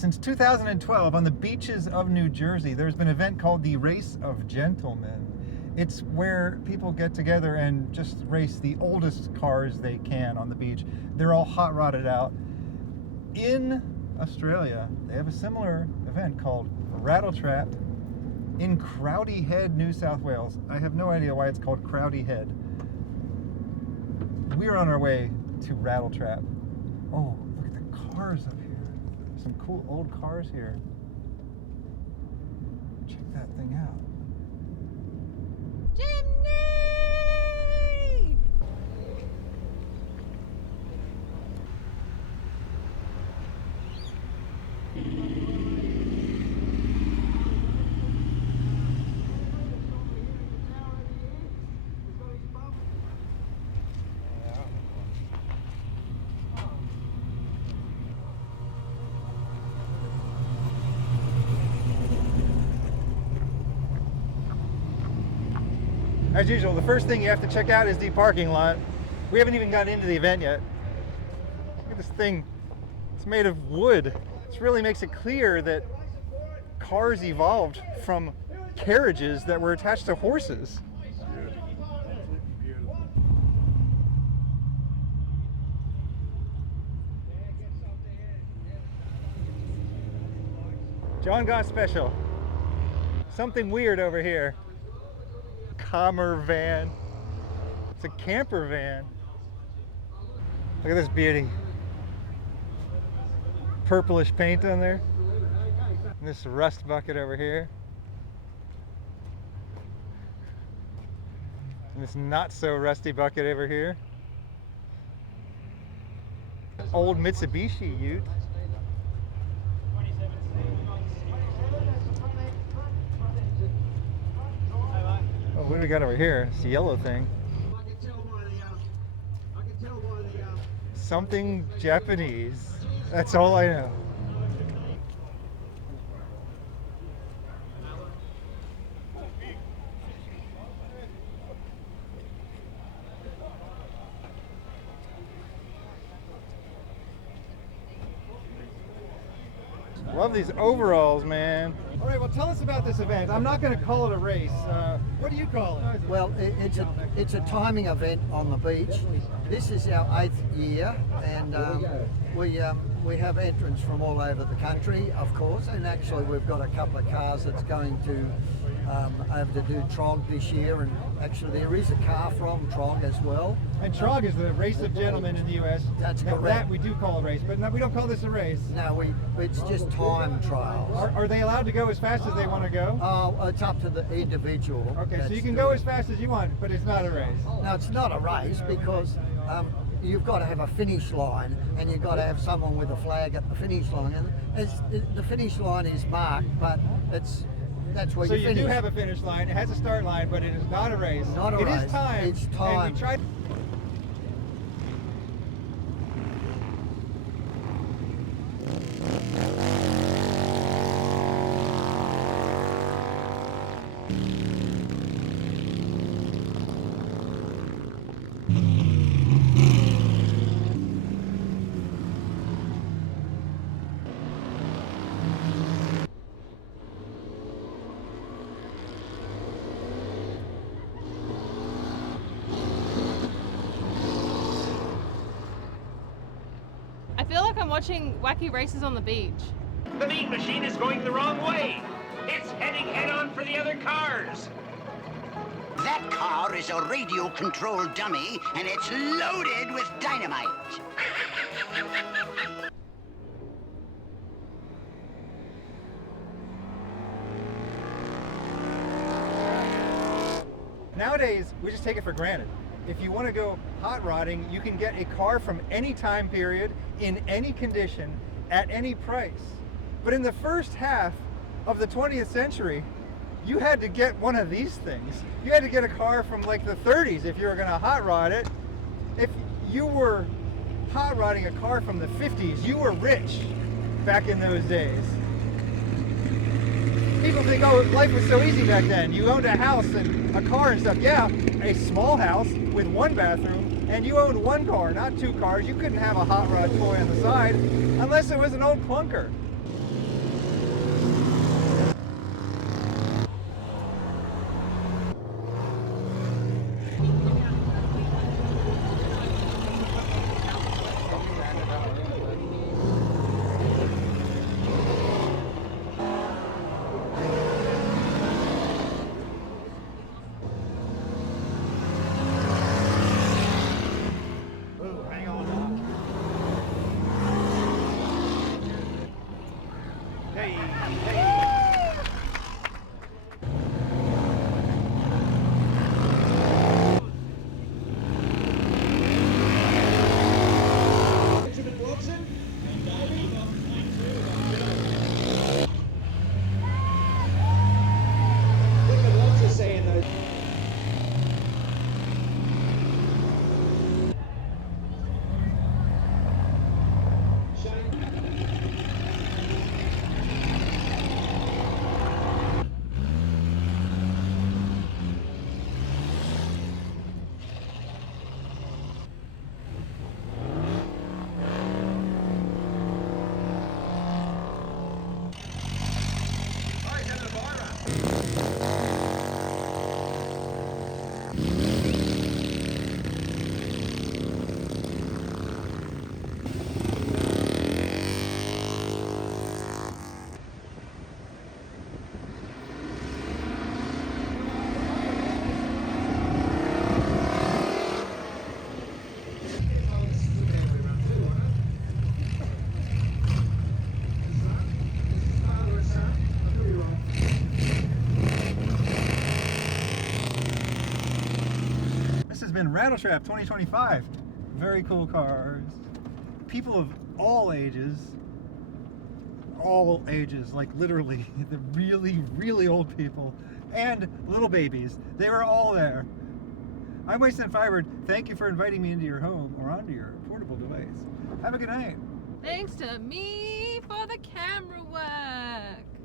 Since 2012, on the beaches of New Jersey, there's been an event called the Race of Gentlemen. It's where people get together and just race the oldest cars they can on the beach. They're all hot rodded out. In Australia, they have a similar event called Rattletrap in Crowdy Head, New South Wales. I have no idea why it's called Crowdy Head. We're on our way to Rattletrap. Oh, look at the cars up here. Some cool old cars here. Check that thing out. Chimney! As usual, the first thing you have to check out is the parking lot. We haven't even gotten into the event yet. Look at this thing. It's made of wood. This really makes it clear that cars evolved from carriages that were attached to horses. John got special. Something weird over here. Commer van. It's a camper van. Look at this beauty. Purplish paint on there. And this rust bucket over here. And this not so rusty bucket over here. Old Mitsubishi ute. Oh, what do we got over here? It's the yellow thing. Something Japanese. That's all I know. Love these overalls, man. All right, well, tell us about this event. I'm not going to call it a race. What do you call it? Well, it's a timing event on the beach. This is our 8th year, and we have entrants from all over the country, of course, and actually we've got a couple of cars that's going to over to do TROG this year, and actually there is a car from TROG as well. And TROG is the Race of Gentlemen in the U.S. That's correct. That we do call a race, but no, we don't call this a race. No, it's just time trials. Are they allowed to go as fast as they want to go? Oh, it's up to the individual. Okay, so you can go as fast as you want, but it's not a race. No, it's not a race because you've got to have a finish line, and you've got to have someone with a flag at the finish line. And the finish line is marked, but that's where so you finish. So you do have a finish line. It has a start line, but it is not a race. Not a race. It is time. It's time. And we tried. I feel like I'm watching wacky races on the beach. The meat machine is going the wrong way. It's heading head-on for the other cars. That car is a radio-controlled dummy, and it's loaded with dynamite. Nowadays, we just take it for granted. If you want to go hot rodding, you can get a car from any time period, in any condition, at any price. But in the first half of the 20th century, you had to get one of these things. You had to get a car from like the 30s if you were going to hot rod it. If you were hot rodding a car from the 50s, you were rich back in those days. People think, oh, life was so easy back then. You owned a house and a car and stuff. Yeah, a small house with one bathroom, and you owned one car, not two cars. You couldn't have a hot rod toy on the side unless it was an old clunker. Hey, hey. Benjamin Watson. Look at lots of saying those. This has been Rattletrap 2025. Very cool cars. People of all ages, like literally the really, really old people and little babies. They were all there. I'm Wasted Firebird. Thank you for inviting me into your home or onto your portable device. Have a good night. Thanks to me for the camera work.